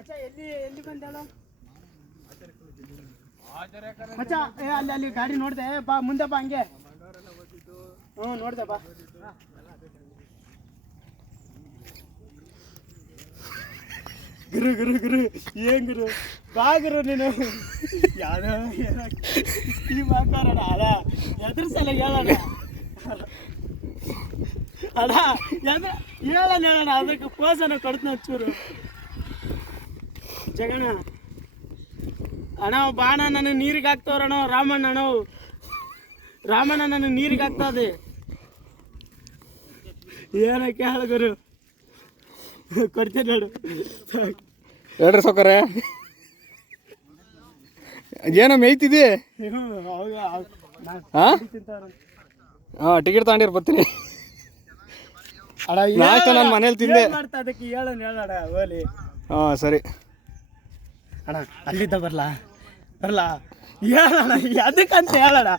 ಎಲ್ಲಿ ಬಂದೇಳ ಮಚ್ಚ ಅಲ್ಲಿ ಗಾಡಿ ನೋಡ್ದೆ ಬಾ ಮುಂದೆ ಬಾ ಹಂಗೆ ನೋಡ್ದೆ ಬಾ ಗುರು ಗುರು ಗುರು ಏನ್ ಗುರು ಬಾ ಗುರು ನೀನು ಯಾವ್ದೋ ಮಾತಾಡೋಣ ಅಲ್ಲ ಎದ್ರ ಸಲ ಹೇಳೋಣ ಅಲ್ಲ ಹೇಳೋಣ ಅದಕ್ಕೆ ಪೋಸನ ಕೊಡ್ತೀನಿ ಚೂರು ಜಗಣ ಅಣ್ಣ ಬಾಣ ನನ್ನ ನೀರಿಗೆ ಹಾಕ್ತವ್ರಣ್ಣ ರಾಮಣ್ಣ ನನ್ನ ನೀರಿಗೆ ಹಾಕ್ತದೆ ಏನಕ್ಕೆ ಹೇಳ ಗುರು ಕೊಡ್ತೀನಿ ನೋಡು ಹೇಳ್ರಿ ಸೌಕರ್ಯ ಏನೋ ಮೇಯ್ತಿದ್ದಿ ಹಾಂ ಟಿಕೆಟ್ ತಗೊಂಡಿರ್ ಬರ್ತೀನಿ ನಾಷ್ಟ ನಾನು ಮನೇಲಿ ತಿಂದೆ ಅದಕ್ಕೆ ಹೇಳೋಣ ಓಲಿ ಹಾಂ ಸರಿ ಅಣ್ಣ ಅಲ್ಲಿದ್ದ ಬರಲಾ ಹೇಳೋಣ ಅದಕ್ಕಂತ ಹೇಳೋಣ